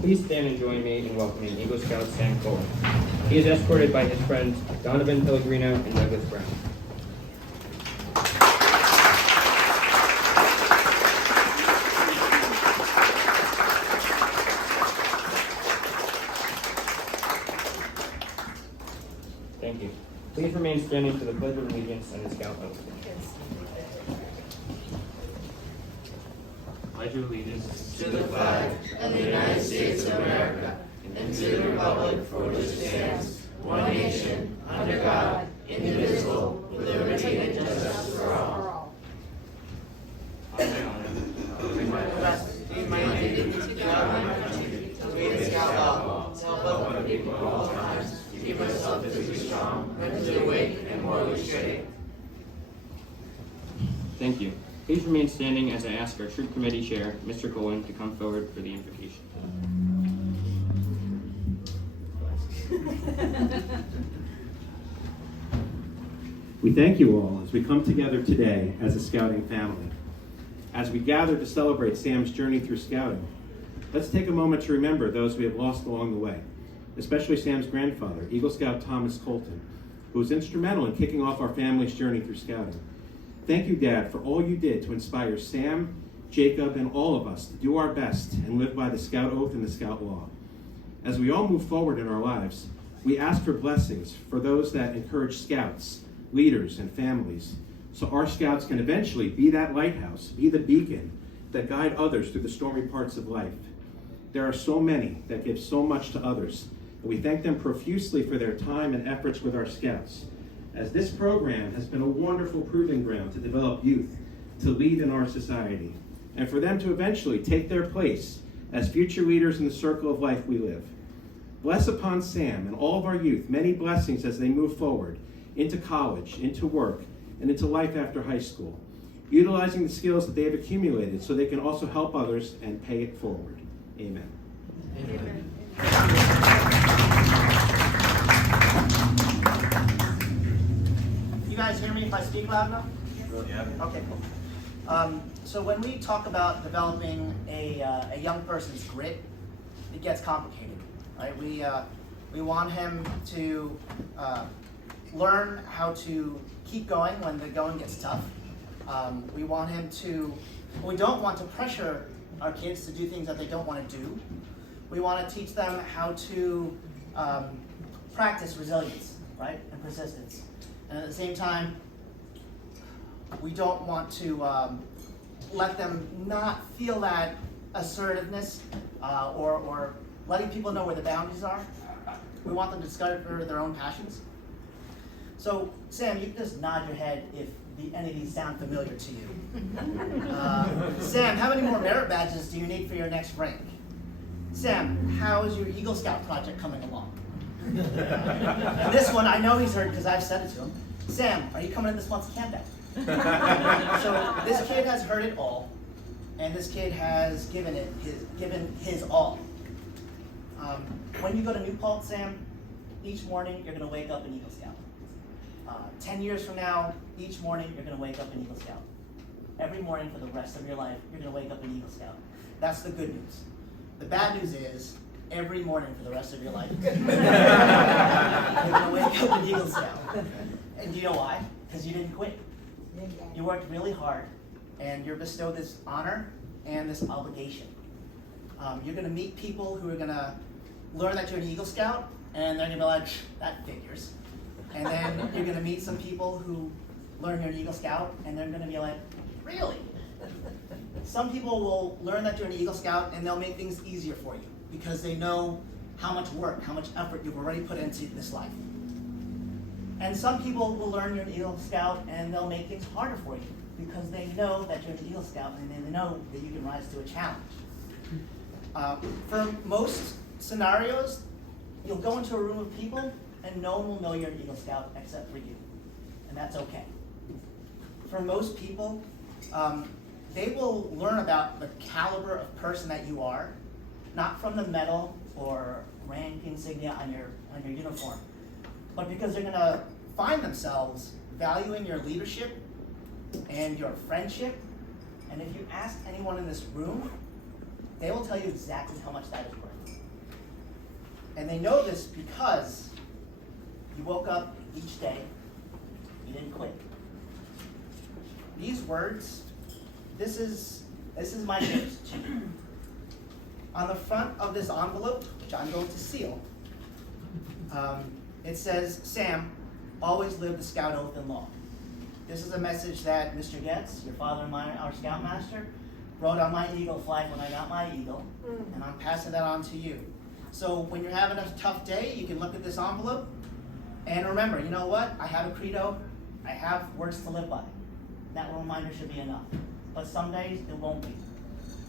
Please stand and join me in welcoming Eagle Scout Sam Colton. He is escorted by his friends Donovan Pellegrino and Douglas Brown. Thank you. Please remain standing for the Pledge of Allegiance and the Scout Oath. Pledge of Allegiance to the flag of the United States of America and to the republic for which it stands, one nation, under God, indivisible, with liberty and justice for all. My duty to God my country, to be a scout law, to help other people at all times, to keep myself physically strong, mentally awake, and morally straight. Thank you. Please remain standing as I ask our Troop Committee Chair, Mr. Colton, to come forward for the invocation. We thank you all as we come together today as a scouting family. As we gather to celebrate Sam's journey through scouting, let's take a moment to remember those we have lost along the way, especially Sam's grandfather, Eagle Scout Thomas Colton, who was instrumental in kicking off our family's journey through scouting. Thank you, Dad, for all you did to inspire Sam, Jacob, and all of us to do our best and live by the Scout Oath and the Scout Law. As we all move forward in our lives, we ask for blessings for those that encourage scouts, leaders, and families, so our scouts can eventually be that lighthouse, be the beacon that guide others through the stormy parts of life. There are so many that give so much to others, and we thank them profusely for their time and efforts with our scouts, as this program has been a wonderful proving ground to develop youth to lead in our society, and for them to eventually take their place as future leaders in the circle of life we live. Bless upon Sam and all of our youth many blessings as they move forward into college, into work, and into life after high school, utilizing the skills that they have accumulated so they can also help others and pay it forward. Amen. Amen. You guys hear me if I speak loud enough? Yeah. Okay, cool. So when we talk about developing a young person's grit, it gets complicated, right? We want him to learn how to keep going when the going gets tough. We don't want to pressure our kids to do things that they don't want to do. We want to teach them how to practice resilience, right, and persistence. And at the same time, we don't want to let them not feel that assertiveness or letting people know where the boundaries are. We want them to discover their own passions. So, Sam, you can just nod your head if any of these sound familiar to you. Sam, how many more merit badges do you need for your next rank? Sam, how is your Eagle Scout project coming along? And this one, I know he's heard because I've said it to him. Sam, are you coming in this month's camp out? So this kid has heard it all, and this kid has given his all. When you go to New Paltz, Sam, each morning you're going to wake up an Eagle Scout. 10 years from now, each morning you're going to wake up an Eagle Scout. Every morning for the rest of your life, you're going to wake up an Eagle Scout. That's the good news. The bad news is, every morning for the rest of your life, you're going to wake up an Eagle Scout. And do you know why? Because you didn't quit. You worked really hard, and you're bestowed this honor and this obligation. You're going to meet people who are going to learn that you're an Eagle Scout, and they're going to be like, that figures. And then you're going to meet some people who learn you're an Eagle Scout, and they're going to be like, really? Some people will learn that you're an Eagle Scout, and they'll make things easier for you because they know how much work, how much effort you've already put into this life. And some people will learn you're an Eagle Scout, and they'll make things harder for you because they know that you're an Eagle Scout, and they know that you can rise to a challenge. For most scenarios, you'll go into a room of people, and no one will know you're an Eagle Scout except for you, and that's okay. For most people, they will learn about the caliber of person that you are, not from the medal or rank insignia on your uniform, but because they're going to find themselves valuing your leadership and your friendship. And if you ask anyone in this room, they will tell you exactly how much that is worth. And they know this because you woke up each day, you didn't quit. These words, this is my gift to you. On the front of this envelope, which I'm going to seal, it says, Sam, always live the Scout oath and law. This is a message that Mr. Getz, your father and mine, our Scoutmaster, wrote on my eagle flag when I got my eagle, and I'm passing that on to you. So when you're having a tough day, you can look at this envelope, and remember, you know what? I have a credo, I have words to live by. That reminder should be enough. But some days, it won't be.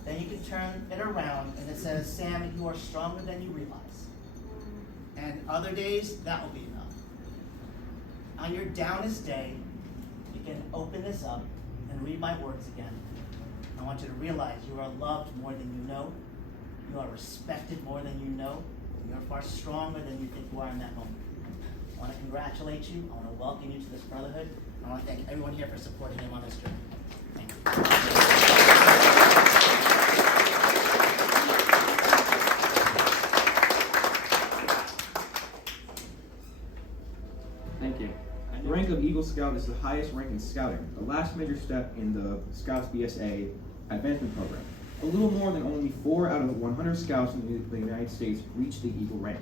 Then you can turn it around, and it says, Sam, you are stronger than you realize. And other days, that will be enough. On your downest day, you can open this up and read my words again. I want you to realize you are loved more than you know. You are respected more than you know. You are far stronger than you think you are in that moment. I want to congratulate you. I want to welcome you to this brotherhood. I want to thank everyone here for supporting him on this journey. Thank you. Thank you. The rank of Eagle Scout is the highest rank in scouting, the last major step in the Scouts BSA advancement program. A little more than only 4 out of 100 scouts in the United States reach the Eagle rank.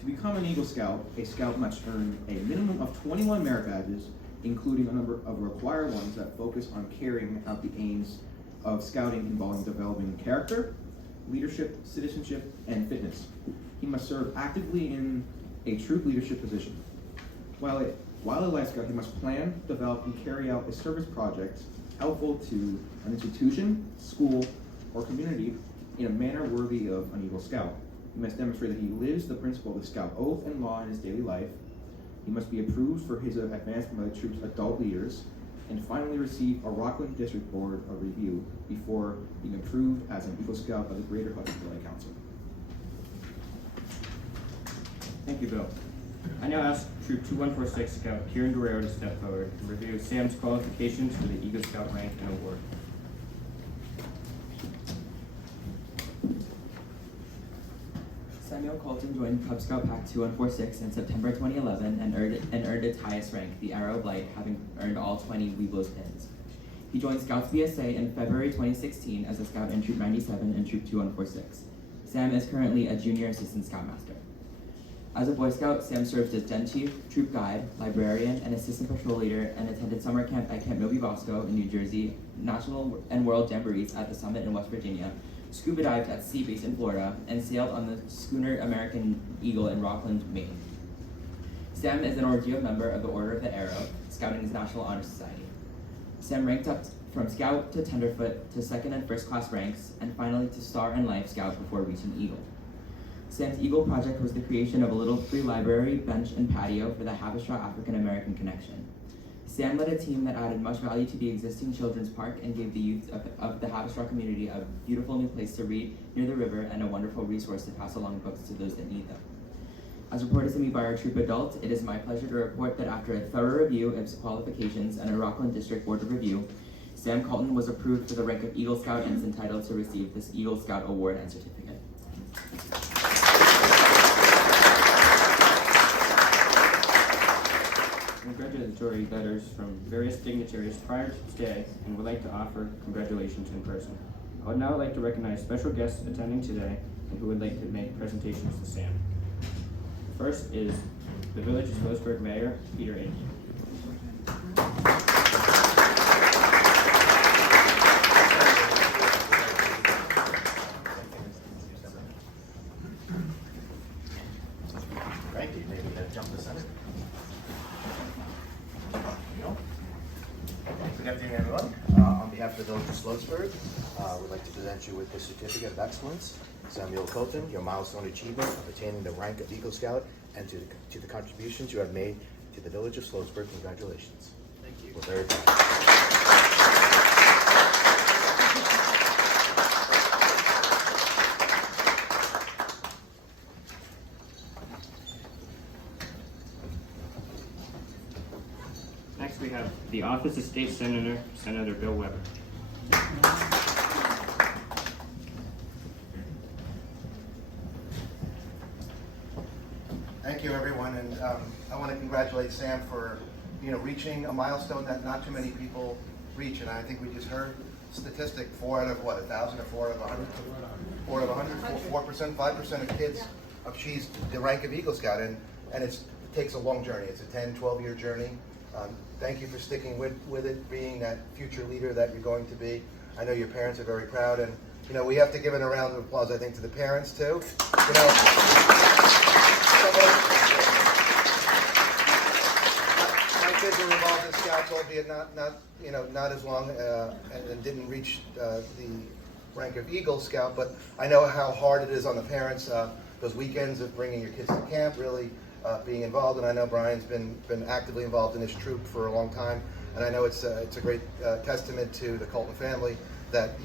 To become an Eagle Scout, a scout must earn a minimum of 21 merit badges, including a number of required ones that focus on carrying out the aims of scouting involving developing character, leadership, citizenship, and fitness. He must serve actively in a troop leadership position. While a Life Scout, he must plan, develop, and carry out a service project helpful to an institution, school, or community in a manner worthy of an Eagle Scout. He must demonstrate that he lives the principle of the Scout oath and law in his daily life. He must be approved for his advancement by the troop's adult leaders, and finally receive a Rockland District Board of Review before being approved as an Eagle Scout by the Greater Hudson Valley Council. Thank you, Bill. I now ask Troop 2146 Scout Kieran Guerrero to step forward and review Sam's qualifications for the Eagle Scout rank and award. Samuel Colton joined Cub Scout Pack 2146 in September 2011 and earned its highest rank, the Arrow of Light, having earned all 20 Weeblos pins. He joined Scouts BSA in February 2016 as a Scout in Troop 97 and Troop 2146. Sam is currently a Junior Assistant Scoutmaster. As a Boy Scout, Sam served as Den Chief, Troop Guide, Librarian, and Assistant Patrol Leader, and attended summer camp at Camp Novi Bosco in New Jersey, national and world jamborees at the Summit in West Virginia, scuba dived at Sea Base in Florida, and sailed on the schooner American Eagle in Rockland, Maine. Sam is an Ordeal member of the Order of the Arrow, Scouting's National Honor Society. Sam ranked up from Scout to Tenderfoot to second and first class ranks, and finally to Star and Life Scout before reaching Eagle. Sam's Eagle project was the creation of a little free library, bench, and patio for the Haverstraw African American Connection. Sam led a team that added much value to the existing children's park and gave the youth of the Haverstraw community a beautiful new place to read near the river and a wonderful resource to pass along books to those that need them. As reported to me by our troop adult, it is my pleasure to report that after a thorough review of his qualifications and a Rockland District Board of Review, Sam Colton was approved for the rank of Eagle Scout and is entitled to receive this Eagle Scout Award and certificate. Congratulatory letters from various dignitaries prior to today and would like to offer congratulations in person. I would now like to recognize special guests attending today and who would like to make presentations to Sam. The first is the Village of Phillipsburg Mayor, Peter Aiken. Thank you. Maybe jump to center. Good afternoon, everyone. On behalf of the Village of Phillipsburg, we'd like to present you with the Certificate of Excellence. Samuel Colton, your milestone achievement of attaining the rank of Eagle Scout and to the contributions you have made to the Village of Phillipsburg. Congratulations. Thank you. We're very proud. Next we have the Office of State Senator, Senator Bill Weber. Thank you, everyone, and I want to congratulate Sam for, reaching a milestone that not too many people reach, and I think we just heard statistic 4 out of 1,000 or 4 out of 100? 4 out of 100, 4%, 5% of kids achieve the rank of Eagle Scout, and it takes a long journey. It's a 10, 12-year journey. Thank you for sticking with it, being that future leader that you're going to be. I know your parents are very proud, and we have to give it a round of applause, I think, to the parents too. My kids were involved in Scouts, albeit not as long, and didn't reach the rank of Eagle Scout. But I know how hard it is on the parents. Those weekends of bringing your kids to camp, really being involved. And I know Brian's been actively involved in this troop for a long time. And I know it's a great testament to the Colton family that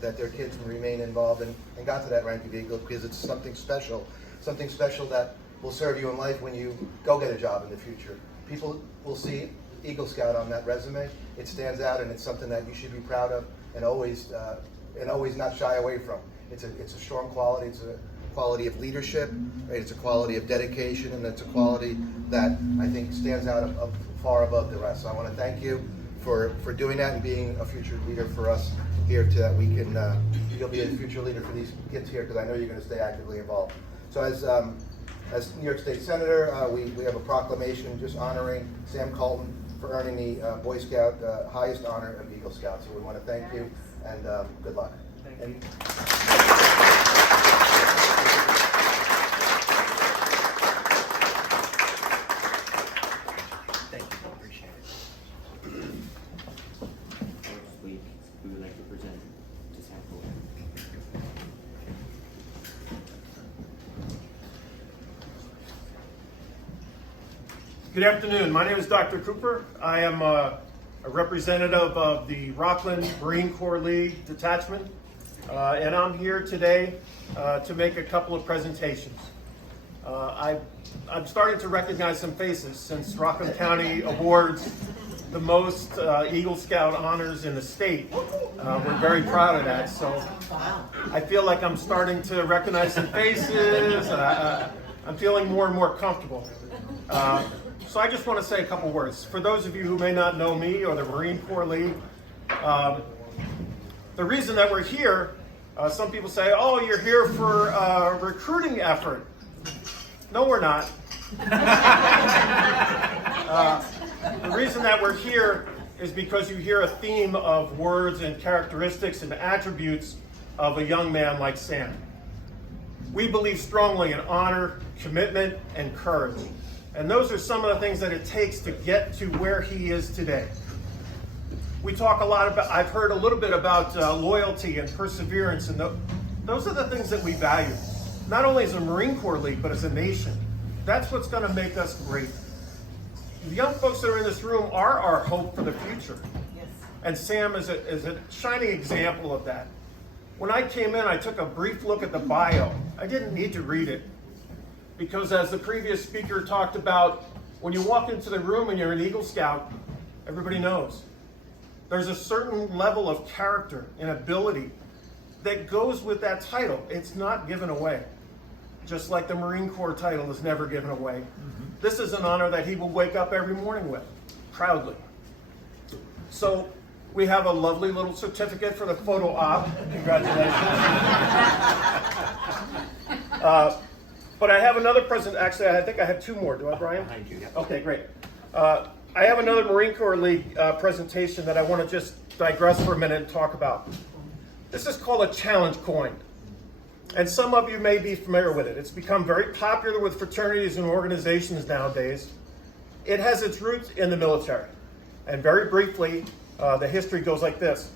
that their kids remain involved and got to that rank of Eagle, because it's something special that will serve you in life when you go get a job in the future. People will see Eagle Scout on that resume. It stands out, and it's something that you should be proud of and always not shy away from. It's a strong quality. It's a quality of leadership. Right? It's a quality of dedication, and it's a quality that I think stands out far above the rest. So I want to thank you for doing that and being a future leader for us here, so that we can. You'll be a future leader for these kids here, because I know you're going to stay actively involved. So as New York State Senator, we have a proclamation just honoring Sam Colton for earning the Boy Scout highest honor of Eagle Scout. So we want to thank you, and good luck. Thank you. Thank you, appreciate it. Next week, we would like to present to Sam Colton. Good afternoon. My name is Dr. Cooper. I am a representative of the Rockland Marine Corps League Detachment, and I'm here today to make a couple of presentations. I'm starting to recognize some faces, since Rockland County awards the most Eagle Scout honors in the state. We're very proud of that, so I feel like I'm starting to recognize some faces. I'm feeling more and more comfortable. So I just want to say a couple words. For those of you who may not know me or the Marine Corps League, the reason that we're here, some people say, oh, you're here for a recruiting effort. No, we're not. The reason that we're here is because you hear a theme of words and characteristics and attributes of a young man like Sam. We believe strongly in honor, commitment, and courage. And those are some of the things that it takes to get to where he is today. We talk a lot about, I've heard a little bit about loyalty and perseverance, and those are the things that we value, not only as a Marine Corps League, but as a nation. That's what's going to make us great. The young folks that are in this room are our hope for the future. Yes. And Sam is a shining example of that. When I came in, I took a brief look at the bio. I didn't need to read it, because as the previous speaker talked about, when you walk into the room and you're an Eagle Scout, everybody knows. There's a certain level of character and ability that goes with that title. It's not given away. Just like the Marine Corps title is never given away. Mm-hmm. This is an honor that he will wake up every morning with, proudly. So we have a lovely little certificate for the photo op. Congratulations. But I have another present. Actually, I think I have two more. Do I, Brian? Behind you, yeah. Okay, great. I have another Marine Corps League presentation that I want to just digress for a minute and talk about. This is called a challenge coin. And some of you may be familiar with it. It's become very popular with fraternities and organizations nowadays. It has its roots in the military. And very briefly, the history goes like this.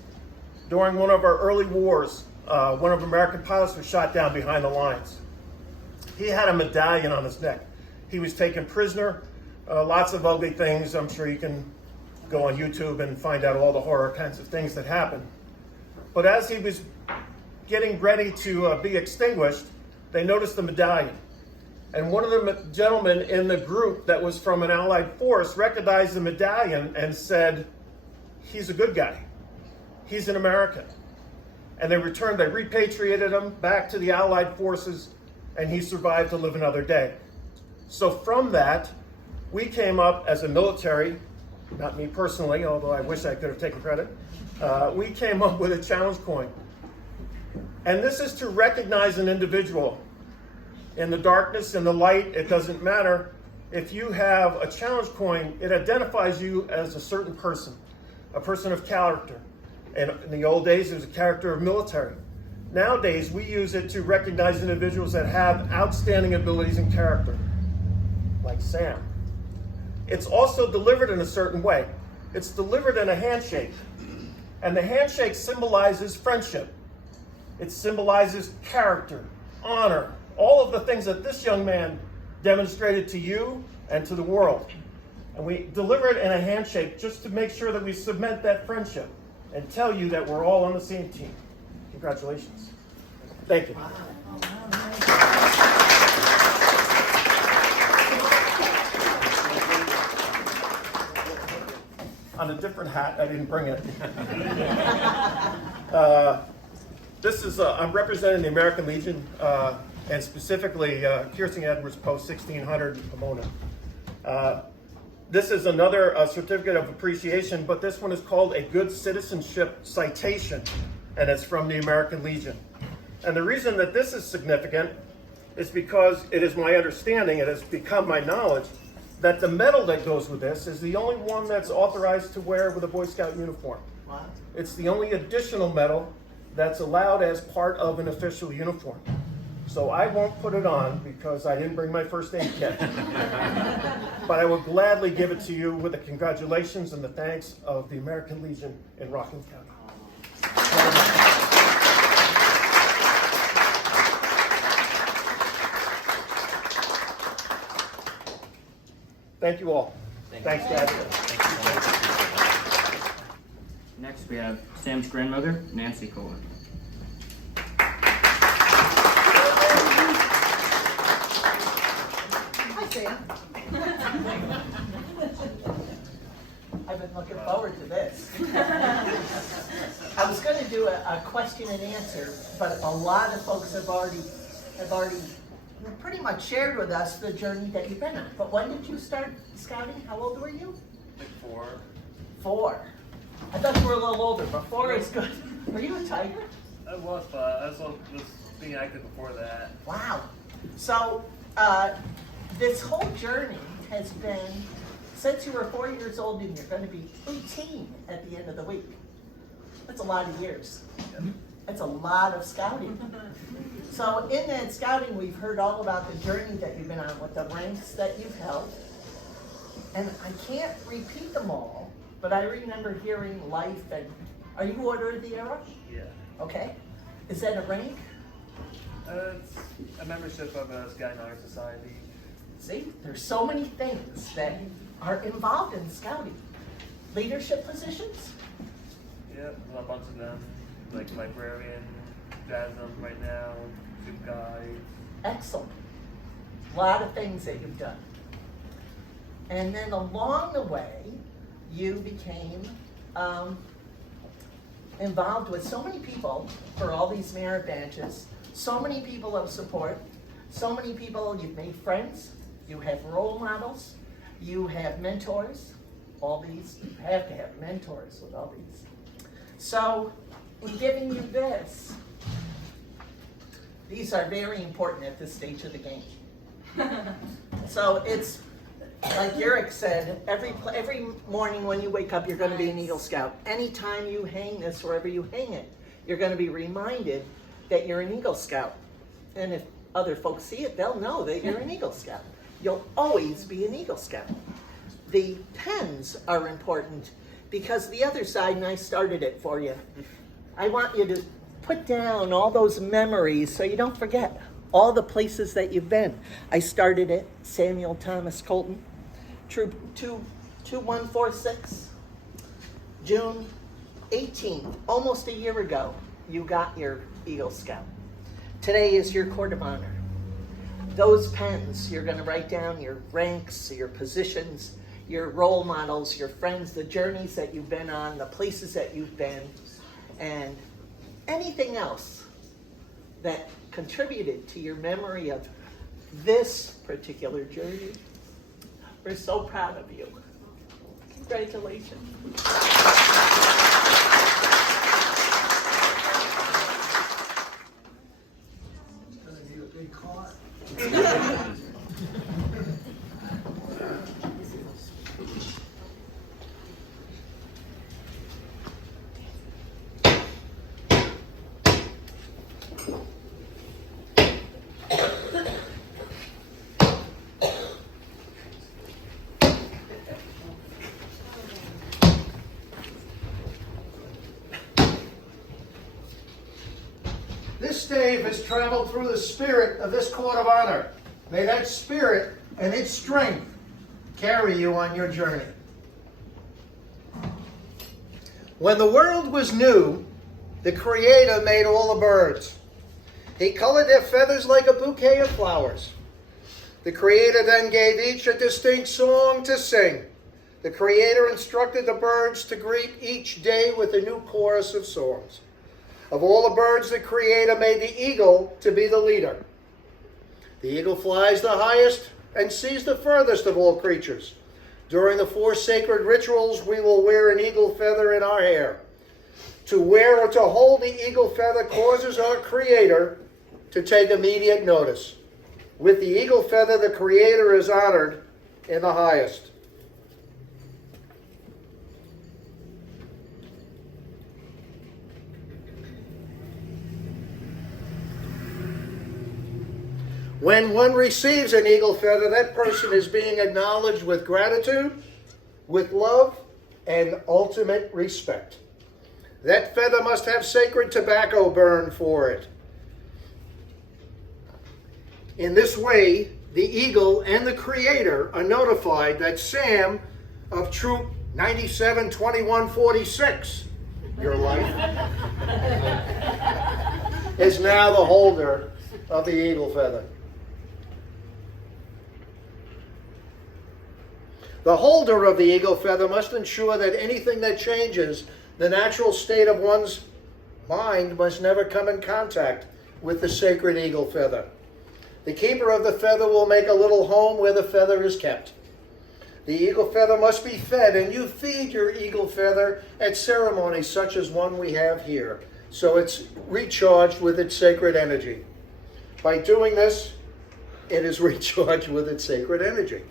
During one of our early wars, one of American pilots was shot down behind the lines. He had a medallion on his neck. He was taken prisoner. Lots of ugly things. I'm sure you can go on YouTube and find out all the horror kinds of things that happened. But as he was getting ready to be extinguished, they noticed the medallion. And one of the gentlemen in the group that was from an Allied force recognized the medallion and said, he's a good guy. He's an American. And they repatriated him back to the Allied forces, and he survived to live another day. So from that, we came up as a military, not me personally, although I wish I could have taken credit, we came up with a challenge coin. And this is to recognize an individual. In the darkness, in the light, it doesn't matter. If you have a challenge coin, it identifies you as a certain person, a person of character. And in the old days, it was a character of military. Nowadays, we use it to recognize individuals that have outstanding abilities and character, like Sam. It's also delivered in a certain way. It's delivered in a handshake. And the handshake symbolizes friendship. It symbolizes character, honor, all of the things that this young man demonstrated to you and to the world. And we deliver it in a handshake just to make sure that we cement that friendship and tell you that we're all on the same team. Congratulations. Thank you. On a different hat, I didn't bring it. I'm representing the American Legion, and specifically Kirsten Edwards Post 1600 Pomona. This is another certificate of appreciation, but this one is called a Good Citizenship Citation, and it's from the American Legion. And the reason that this is significant is because it is my understanding, it has become my knowledge, that the medal that goes with this is the only one that's authorized to wear with a Boy Scout uniform. Wow. It's the only additional medal that's allowed as part of an official uniform. So I won't put it on because I didn't bring my first aid kit. But I will gladly give it to you with the congratulations and the thanks of the American Legion in Rockland County. Thank you all. Thanks, Dad. Next, we have Sam's grandmother, Nancy Colton. Hi, Sam. I've been looking forward to this. I was going to do a question and answer, but a lot of folks have already pretty much shared with us the journey that you've been on. But when did you start scouting? How old were you? Like 4. 4. I thought you were a little older, but 4 is good. Were you a tiger? I was, but I was being active before that. Wow. So this whole journey has been, since you were 4 years old and you're going to be 18 at the end of the week. That's a lot of years. Yep. That's a lot of scouting. So in that scouting, we've heard all about the journey that you've been on with the ranks that you've held. And I can't repeat them all, but I remember hearing life and, are you Order of the Arrow? Yeah. Okay. Is that a rank? It's a membership of a Scout and Honor Society. See, there's so many things that are involved in scouting. Leadership positions? Yeah, a bunch of them. Like librarian, DASM right now, soup guide. Excellent. A lot of things that you've done. And then along the way, you became involved with so many people for all these merit badges, so many people of support, so many people, you've made friends, you have role models, you have mentors, all these, you have to have mentors with all these. So, in giving you this, these are very important at this stage of the game. So it's, like Eric said, every morning when you wake up, you're going to be an Eagle Scout. Anytime you hang this, wherever you hang it, you're going to be reminded that you're an Eagle Scout. And if other folks see it, they'll know that you're an Eagle Scout. You'll always be an Eagle Scout. The pens are important because the other side, and I started it for you, I want you to put down all those memories so you don't forget all the places that you've been. I started it, Samuel Thomas Colton, Troop 2146, June 18th, almost a year ago, you got your Eagle Scout. Today is your Court of Honor. Those pens, you're going to write down your ranks, your positions, your role models, your friends, the journeys that you've been on, the places that you've been, and anything else that contributed to your memory of this particular journey. We're so proud of you. Congratulations. This stave has traveled through the spirit of this court of honor. May that spirit and its strength carry you on your journey. When the world was new, the Creator made all the birds. He colored their feathers like a bouquet of flowers. The Creator then gave each a distinct song to sing. The Creator instructed the birds to greet each day with a new chorus of songs. Of all the birds, the Creator made the eagle to be the leader. The eagle flies the highest and sees the furthest of all creatures. During the 4 sacred rituals, we will wear an eagle feather in our hair. To wear or to hold the eagle feather causes our Creator to take immediate notice. With the eagle feather, the Creator is honored in the highest. When one receives an eagle feather, that person is being acknowledged with gratitude, with love, and ultimate respect. That feather must have sacred tobacco burned for it. In this way, the eagle and the Creator are notified that Sam of Troop 972146, your life, is now the holder of the eagle feather. The holder of the eagle feather must ensure that anything that changes the natural state of one's mind must never come in contact with the sacred eagle feather. The keeper of the feather will make a little home where the feather is kept. The eagle feather must be fed, and you feed your eagle feather at ceremonies such as one we have here, so it's recharged with its sacred energy. By doing this, it is recharged with its sacred energy.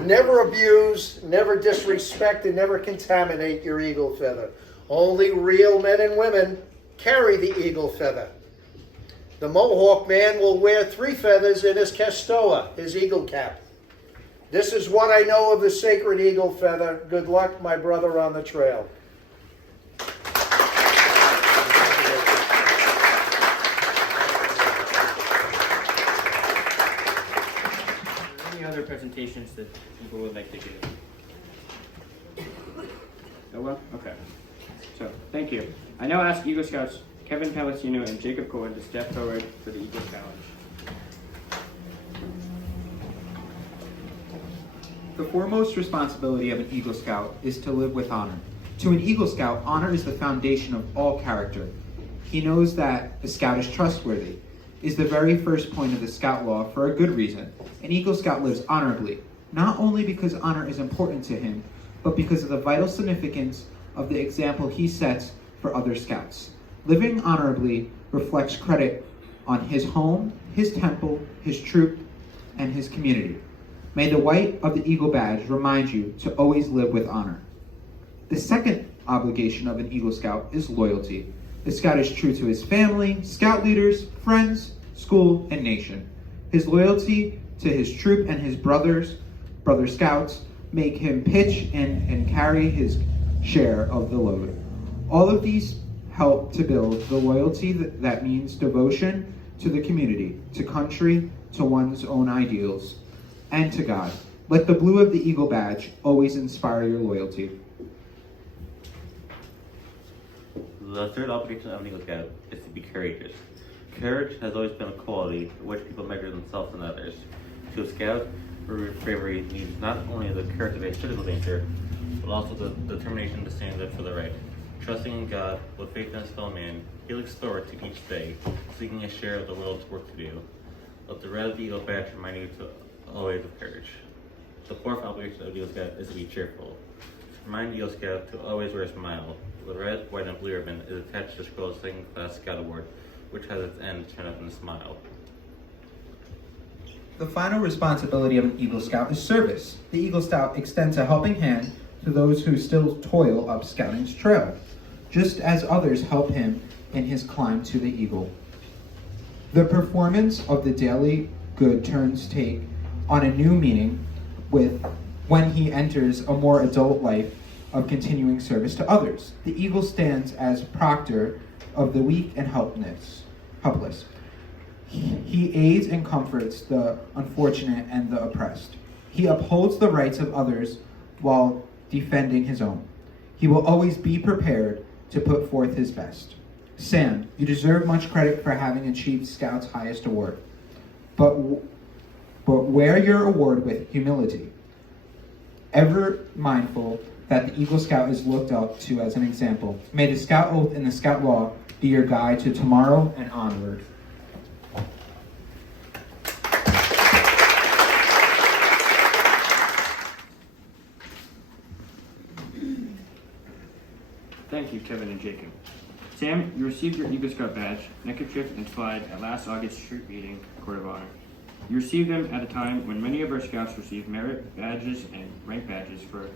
Never abuse, never disrespect, and never contaminate your eagle feather. Only real men and women carry the eagle feather. The Mohawk man will wear 3 feathers in his castoa, his eagle cap. This is what I know of the sacred eagle feather. Good luck, my brother, on the trail. Any other presentations that people would like to give? Oh, well, okay. So, thank you. I now ask Eagle Scouts Kevin Palacino and Jacob Cohen to step forward for the Eagle Challenge. The foremost responsibility of an Eagle Scout is to live with honor. To an Eagle Scout, honor is the foundation of all character. He knows that the Scout is trustworthy, is the very first point of the Scout law for a good reason. An Eagle Scout lives honorably, not only because honor is important to him, but because of the vital significance of the example he sets for other Scouts. Living honorably reflects credit on his home, his temple, his troop, and his community. May the white of the Eagle Badge remind you to always live with honor. The second obligation of an Eagle Scout is loyalty. The Scout is true to his family, Scout leaders, friends, school, and nation. His loyalty to his troop and his brother Scouts make him pitch in and carry his share of the load. All of these help to build the loyalty that means devotion to the community, to country, to one's own ideals, and to God. Let the blue of the Eagle Badge always inspire your loyalty. The third obligation of an Eagle Scout is to be courageous. Courage has always been a quality for which people measure themselves and others. To a Scout, bravery needs not only the courage to face physical danger, but also the determination to stand up for the right. Trusting in God, with faith in his fellow man, he looks forward to each day, seeking a share of the world's work to do. Let the red of the Eagle badge remind you to always of courage. The fourth obligation of the Eagle Scout is to be cheerful. Remind the Eagle Scout to always wear a smile. The red, white, and blue ribbon is attached to the scroll second class Scout Award, which has its end turned up in a smile. The final responsibility of an Eagle Scout is service. The Eagle Scout extends a helping hand to those who still toil up Scouting's trail, just as others help him in his climb to the Eagle. The performance of the daily good turns take on a new meaning when he enters a more adult life of continuing service to others. The Eagle stands as proctor of the weak and helpless. He aids and comforts the unfortunate and the oppressed. He upholds the rights of others while defending his own. He will always be prepared to put forth his best. Sam, you deserve much credit for having achieved Scout's highest award, but wear your award with humility, ever mindful that the Eagle Scout is looked up to as an example. May the Scout Oath and the Scout Law be your guide to tomorrow and onward. Thank you, Kevin and Jacob. Sam, you received your Eagle Scout badge, neckerchief, and flag at last August's troop meeting, Court of Honor. You received them at a time when many of our scouts receive merit badges and rank badges for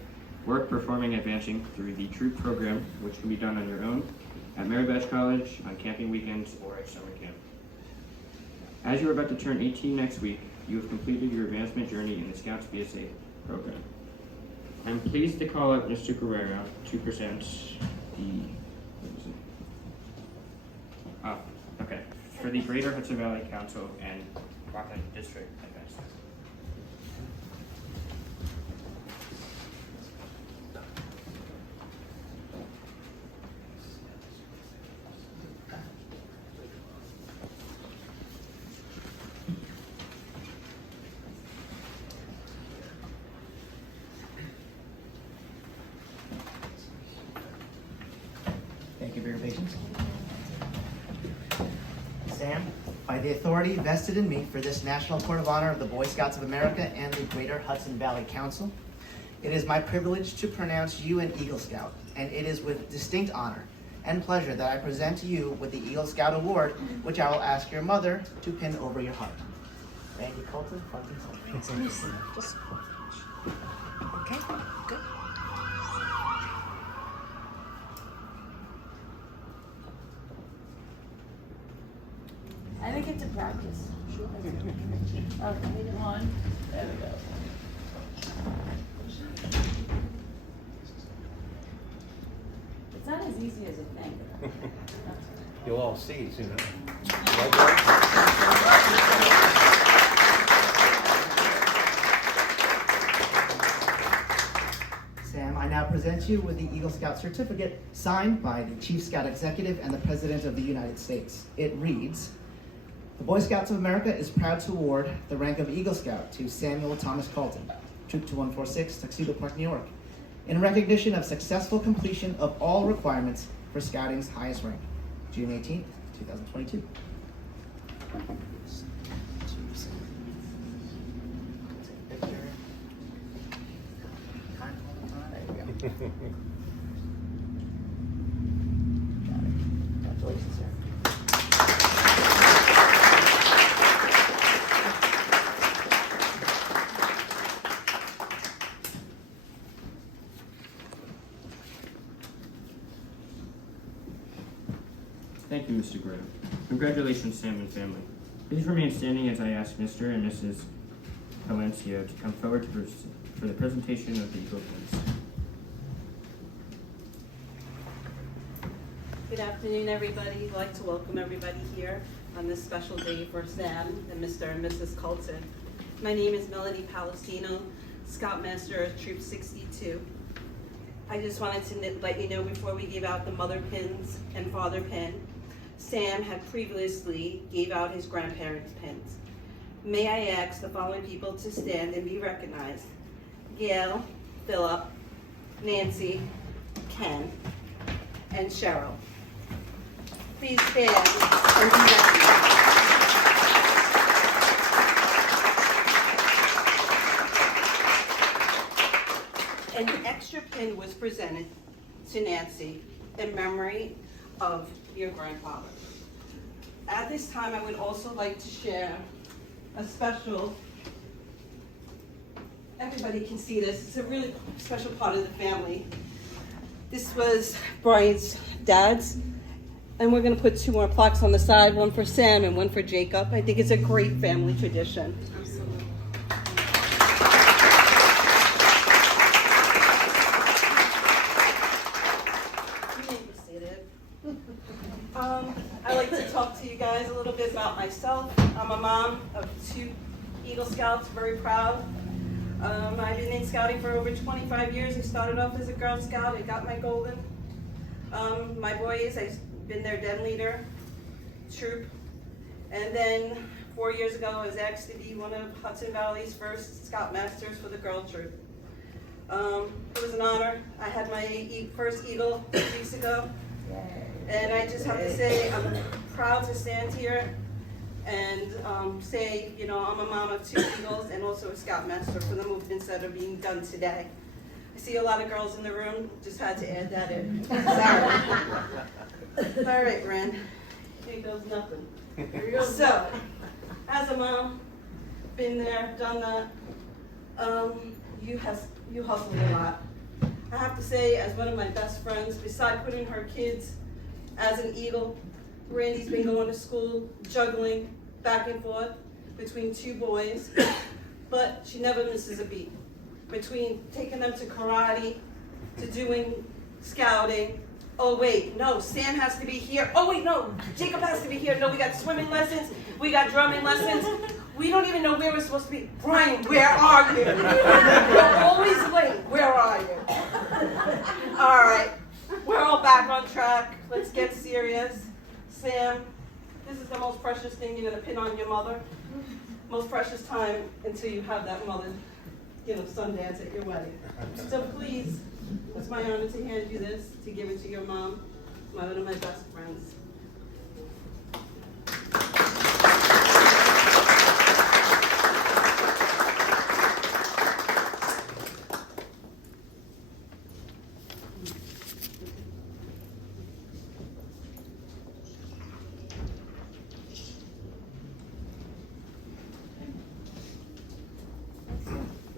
work performing and advancing through the troop program, which can be done on your own at Merit Badge College, on camping weekends, or at summer camp. As you are about to turn 18 next week, you have completed your advancement journey in the Scouts BSA program. I'm pleased to call out Mr. Guerrero to present for the Greater Hudson Valley Council and Rockland District Advancement. Thank you for your patience. Sam, by the authority vested in me for this National Court of Honor of the Boy Scouts of America and the Greater Hudson Valley Council, it is my privilege to pronounce you an Eagle Scout, and it is with distinct honor and pleasure that I present to you with the Eagle Scout Award, which I will ask your mother to pin over your heart. Thank you, Colton. Just okay, good. I didn't get to practice. Okay, one. There we go. It's not as easy as you think. You'll all see soon. Sam, I now present you with the Eagle Scout certificate signed by the Chief Scout Executive and the President of the United States. It reads, "The Boy Scouts of America is proud to award the rank of Eagle Scout to Samuel Thomas Colton, Troop 2146, Tuxedo Park, New York, in recognition of successful completion of all requirements for Scouting's highest rank, June 18th, 2022. There we go. Congratulations, sir. Thank you, Mr. Guerrero. Congratulations, Sam and family. Please remain standing as I ask Mr. and Mrs. Valencia to come forward for the presentation of the Eagle Pins. Good afternoon, everybody. I'd like to welcome everybody here on this special day for Sam and Mr. and Mrs. Colton. My name is Melody Palestino, Scoutmaster of Troop 62. I just wanted to let you know before we give out the mother pins and father pin, Sam had previously gave out his grandparents' pins. May I ask the following people to stand and be recognized? Gail, Philip, Nancy, Ken, and Cheryl. Please stand and be recognized. presented to Nancy in memory of your grandfather. At this time, I would also like to share a special, everybody can see this, it's a really special part of the family. This was Brian's dad's, and we're gonna put 2 more plaques on the side, one for Sam and one for Jacob. I think it's a great family tradition. Absolutely. You may be seated. I'd like to talk to you guys a little bit about myself. I'm a mom of 2 Eagle Scouts, very proud. I've been in scouting for over 25 years. I started off as a Girl Scout. I got my golden. My boys, I've been their den leader, troop. And then 4 years ago, I was asked to be one of Hudson Valley's first Scoutmasters for the girl troop. It was an honor. I had my first Eagle 2 weeks ago. And I just have to say, I'm proud to stand here and say, you know, I'm a mom of 2 Eagles and also a Scoutmaster for the movements that are being done today. I see a lot of girls in the room, just had to add that in. Sorry. All right, Ren, here goes nothing. So, as a mom, been there, done that, you hustled a lot. I have to say, as one of my best friends, besides putting her kids as an Eagle, Randy's been going to school, juggling back and forth between 2 boys, but she never misses a beat. Between taking them to karate, to doing scouting. Oh wait, no, Sam has to be here. Oh wait, no, Jacob has to be here. No, we got swimming lessons, we got drumming lessons. We don't even know where we're supposed to be. Brian, where are you? You're always late. Where are you? All right, we're all back on track. Let's get serious. Sam, this is the most precious thing you're gonna pin on your mother. Most precious time until you have that mother, you know, Sundance at your wedding. So please, it's my honor to hand you this, to give it to your mom, one of my best friends.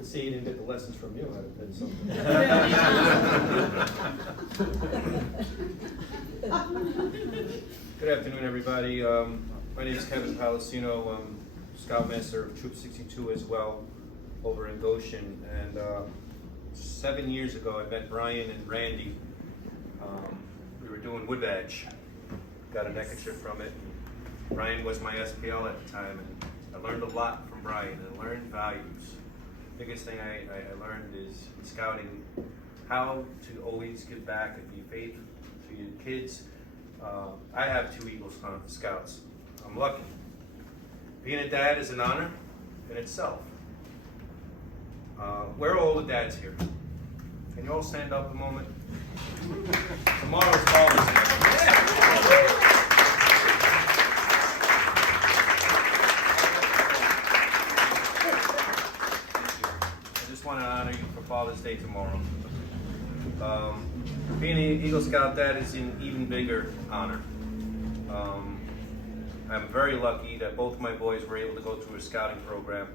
See, you didn't get the lessons from you. I'd have been something. Good afternoon, everybody. My name is Kevin Palacino. I'm Scoutmaster of Troop 62 as well, over in Goshen. And 7 years ago, I met Brian and Randy. We were doing wood badge. Got a neckerchief from it. Brian was my SPL at the time, and I learned a lot from Brian and learned values. Biggest thing I learned is in scouting how to always give back and be faithful to your kids. I have 2 Eagle Scouts. I'm lucky. Being a dad is an honor in itself. Where are all the dads here? Can you all stand up a moment? Tomorrow's Father's Day. I want to honor you for Father's Day tomorrow. Being an Eagle Scout dad is an even bigger honor. I'm very lucky that both my boys were able to go through a scouting program,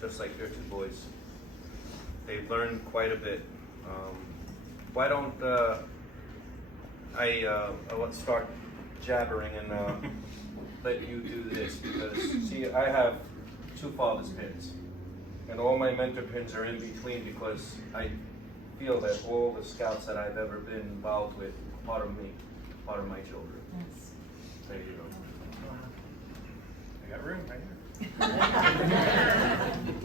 just like your 2 boys. They've learned quite a bit. Why don't I start jabbering and let you do this, because see, I have 2 father's pins. And all my mentor pins are in between, because I feel that all the scouts that I've ever been involved with are part of me, part of my children. Yes. There you go. I got room right here.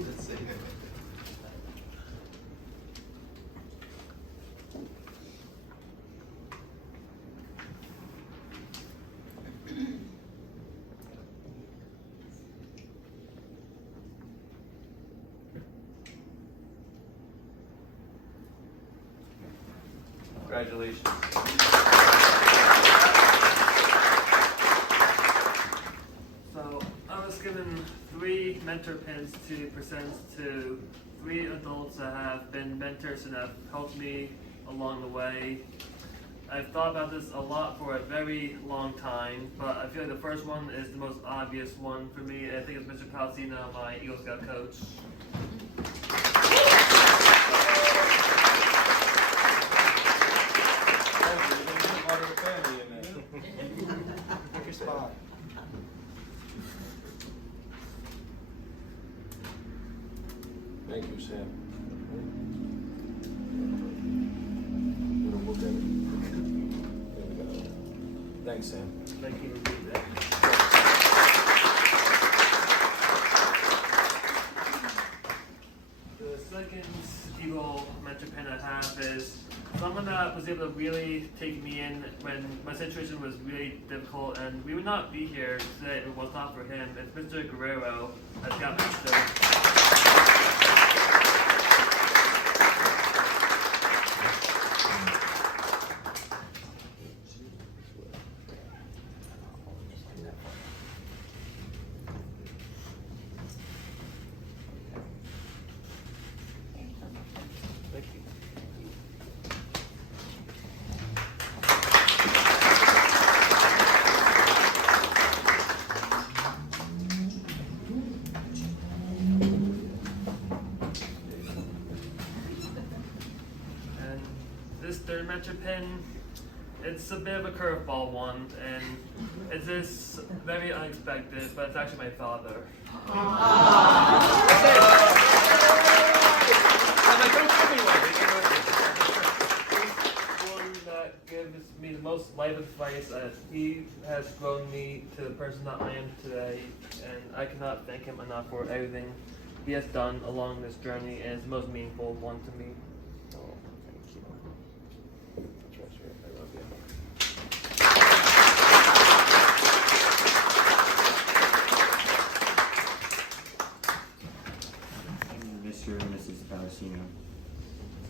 Let's see. Congratulations. So I was given 3 mentor pins to present to 3 adults that have been mentors and have helped me along the way. I've thought about this a lot for a very long time, but I feel like the first one is the most obvious one for me. I think it's Mr. Palestina, my Eagle Scout coach. Pick your spot. Thank you, Sam. I'm gonna look at it. There we go. Thanks, Sam. Thank you. The second Eagle mentor pin I have is someone that was able to really take me in when my situation was really difficult, and we would not be here today if it was not for him. It's Mr. Guerrero, a Scoutmaster. This third mentor pin, it's a bit of a curveball one, and it's this very unexpected, but it's actually my father. He's one that gives me the most life advice. He has grown me to the person that I am today, and I cannot thank him enough for everything he has done along this journey, and it's the most meaningful one to me. Mr. and Mrs. Palestina.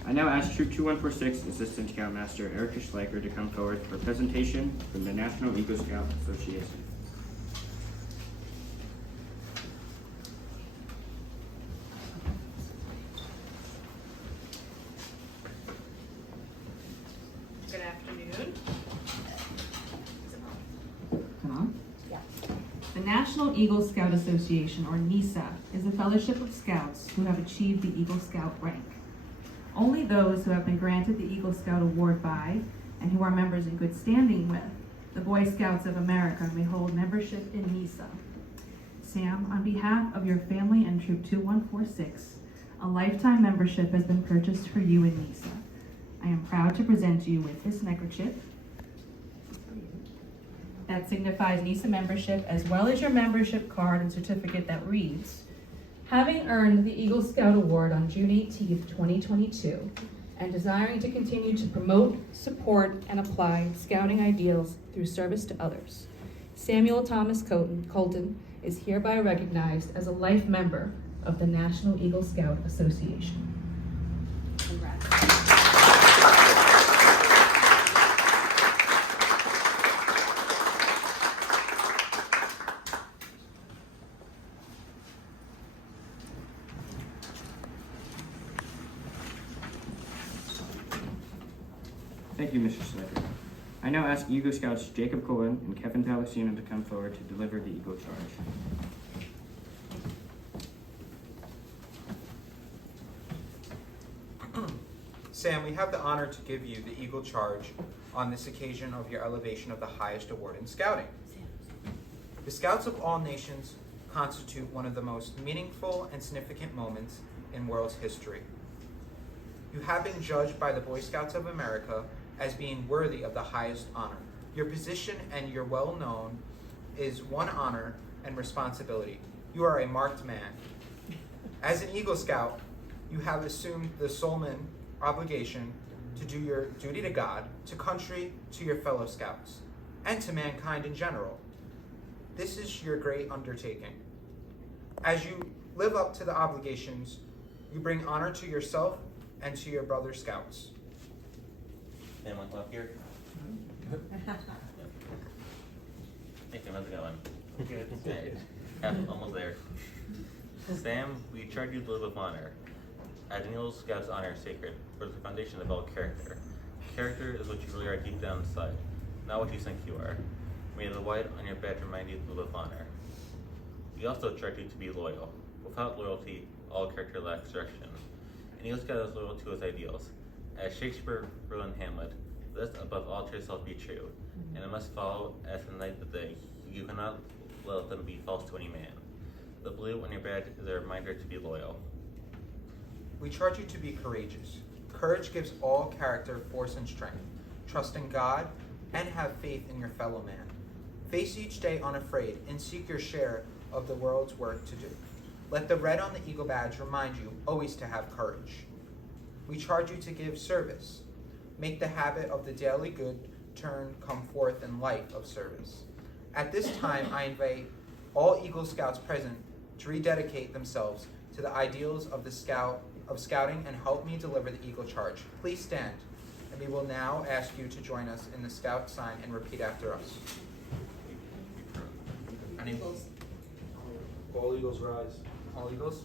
I now ask Troop 2146 Assistant Scoutmaster Erica Schleicher to come forward for a presentation from the National Eagle Scout Association. Good afternoon. The National Eagle Scout Association, or NESA, is a fellowship of scouts who have achieved the Eagle Scout rank. Only those who have been granted the Eagle Scout Award by, and who are members in good standing with, the Boy Scouts of America may hold membership in NESA. Sam, on behalf of your family and Troop 2146, a lifetime membership has been purchased for you in NESA. I am proud to present you with this neckerchief that signifies NESA membership, as well as your membership card and certificate that reads, having earned the Eagle Scout Award on June 18, 2022, and desiring to continue to promote, support, and apply Scouting ideals through service to others, Samuel Thomas Colton is hereby recognized as a life member of the National Eagle Scout Association. Congrats. Thank you, Mr. Schleicher. I now ask Eagle Scouts Jacob Colton and Kevin Palestina to come forward to deliver the Eagle Charge. Sam, we have the honor to give you the Eagle Charge on this occasion of your elevation of the highest award in Scouting. The Scouts of all nations constitute one of the most meaningful and significant moments in world's history. You have been judged by the Boy Scouts of America as being worthy of the highest honor. Your position and your well-known is one honor and responsibility. You are a marked man. As an Eagle Scout, you have assumed the solemn obligation to do your duty to God, to country, to your fellow Scouts, and to mankind in general. This is your great undertaking. As you live up to the obligations, you bring honor to yourself and to your brother Scouts. Anyone up here? Hey, Tim, how's it going? Good. Hey, yeah, almost there. Sam, we charge you to live with honor. As an Eagle Scout's honor is sacred, for it's the foundation of all character. Character is what you really are deep down inside, not what you think you are. May the white on your badge remind you to live with honor. We also charge you to be loyal. Without loyalty, all character lacks direction. An Eagle Scout is loyal to his ideals. As Shakespeare wrote in Hamlet, let above all to yourself be true, and it must follow as the night the day. You cannot let them be false to any man. The blue on your badge is a reminder to be loyal. We charge you to be courageous. Courage gives all character force and strength. Trust in God and have faith in your fellow man. Face each day unafraid and seek your share of the world's work to do. Let the red on the eagle badge remind you always to have courage. We charge you to give service. Make the habit of the daily good turn come forth in life of service. At this time, I invite all Eagle Scouts present to rededicate themselves to the ideals of scouting and help me deliver the Eagle Charge. Please stand, and we will now ask you to join us in the Scout sign and repeat after us. All Eagles rise. All Eagles?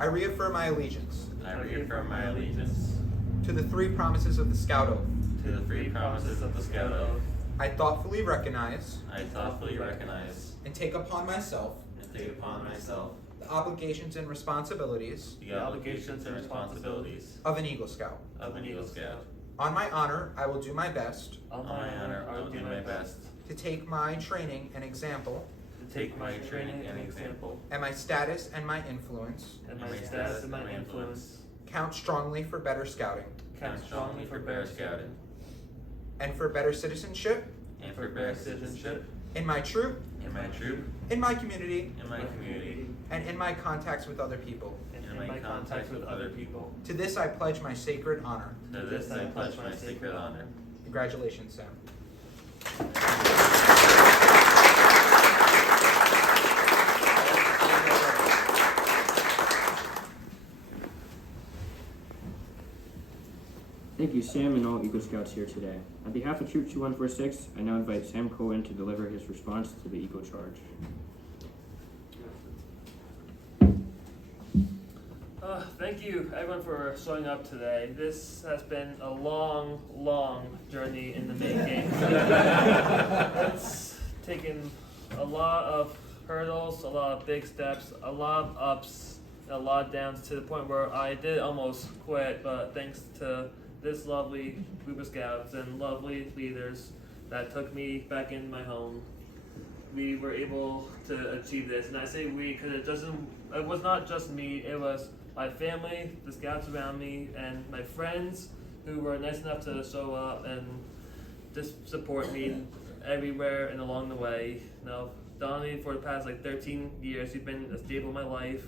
I reaffirm my allegiance I reaffirm my allegiance to the three promises of the Scout Oath. to the three promises of the Scout Oath. I thoughtfully recognize I thoughtfully recognize and take upon myself and take upon myself the obligations and responsibilities the obligations and responsibilities of an Eagle Scout. of an Eagle Scout. On my honor, I will do my best On my honor, I will do my best to take my training and example to take my training and example and my status and my influence And my status and my influence count strongly for better scouting count strongly for better scouting and for better citizenship and for better citizenship in my troop, in my troop, in my community, in my community, and in my contacts with other people. and in my contacts with other people. To this I pledge my sacred honor. To this I pledge my sacred honor. Congratulations, Sam. Thank you, Sam, and all Eagle Scouts here today. On behalf of Troop 2146, I now invite Sam Cohen to deliver his response to the Eagle Charge. Thank you, everyone, for showing up today. This has been a long, long journey in the making. It's taken a lot of hurdles, a lot of big steps, a lot of ups, a lot of downs, to the point where I did almost quit, but thanks to this lovely group of scouts and lovely leaders that took me back in my home, we were able to achieve this. And I say we because it was not just me, it was my family, the scouts around me, and my friends who were nice enough to show up and just support me everywhere and along the way. Now, Donnie, for the past 13 years, you've been a staple in my life.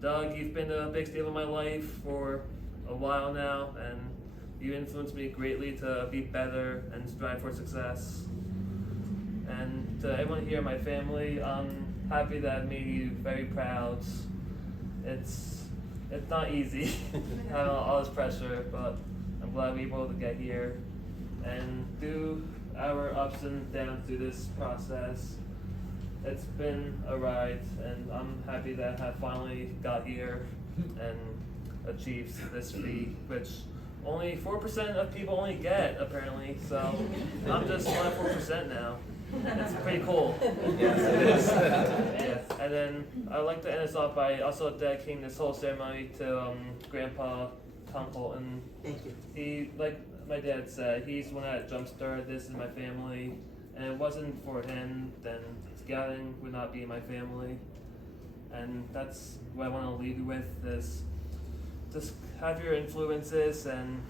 Doug, you've been a big staple in my life for a while now, and you influenced me greatly to be better and strive for success. And to everyone here, my family, I'm happy that I've made you very proud. It's not easy having all this pressure, but I'm glad we were able to get here and through our ups and downs through this process. It's been a ride, and I'm happy that I finally got here and achieved this feat, which only 4% of people only get, apparently. So I'm just one of 4% now. It's pretty cool. Yes, it is. Yes. And then I'd like to end this off by also dedicating this whole ceremony to Grandpa Tom Colton. Thank you. He, like my dad said, he's the one that jump-started this in my family. And if it wasn't for him, then scouting would not be in my family. And that's what I want to leave you with, is just have your influences and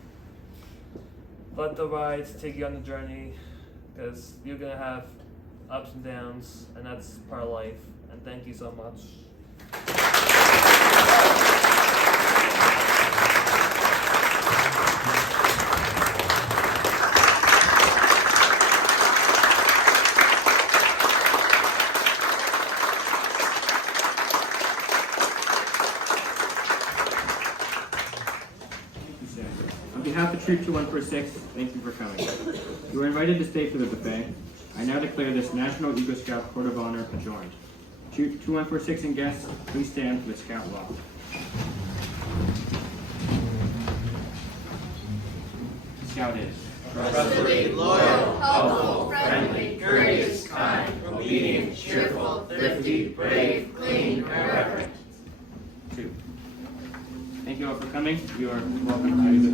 let the rides take you on the journey, because you're going to have ups and downs, and that's part of life. And thank you so much. On behalf of Troop 2146, thank you for coming. You are invited to stay for the buffet. I now declare this National Eagle Scout Court of Honor adjourned. 2146 and guests, please stand for the Scout Walk. Scout is Trustworthy, loyal, helpful, friendly, courteous, kind, obedient, cheerful, thrifty, brave, clean, and reverent. 2. Thank you all for coming. You are welcome to